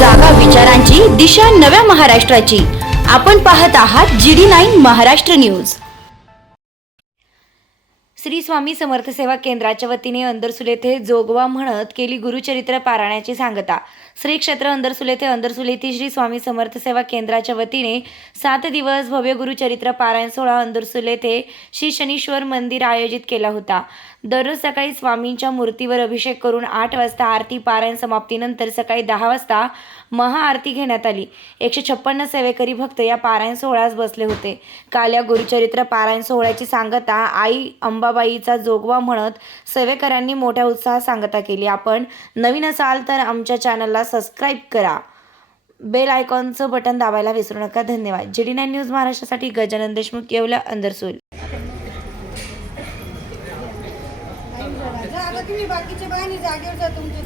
जागा विचारांची, दिशा नव्या महाराष्ट्राची. आपण पाहत आहात GD9 महाराष्ट्र न्यूज. श्री स्वामी समर्थ सेवा केंद्राच्या वतीने अंदरसूल येथे जोगवा म्हणत केली गुरुचरित्र पारायणाची सांगता. श्री क्षेत्र अंदरसूल येथे येथील श्री स्वामी समर्थ सेवा केंद्राच्या वतीने 7 दिवस भव्य गुरुचरित्र पारायण सोहळा अंदरसूल येथे श्री शनीश्वर मंदिर आयोजित केला होता. दररोज सकाळी स्वामींच्या मूर्तीवर अभिषेक करून 8 वाजता आरती पारायण समाप्तीनंतर सकाळी 10 वाजता महाआरती घेण्यात आली. 156 सेवेकरी भक्त या पारायण सोहळ्यास बसले होते. काल या गुरुचरित्र पारायण सोहळ्याची सांगता आई अंबाबाईचा जोगवा म्हणत सेवेकरांनी मोठ्या उत्साहात सांगता केली. आपण नवीन असाल तर आमच्या चॅनलला सबस्क्राईब करा, बेल आयकॉनचं बटन दाबायला विसरू नका. धन्यवाद. GD9 न्यूज महाराष्ट्रासाठी गजानन देशमुख, येवला, अंदरसूल. आता तुम्ही बाकीच्या बायांनी जागेवर जा तुमच्या.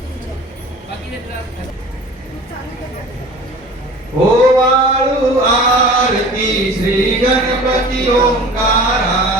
ओ वाळू आरती श्री गणपती ओंकारा.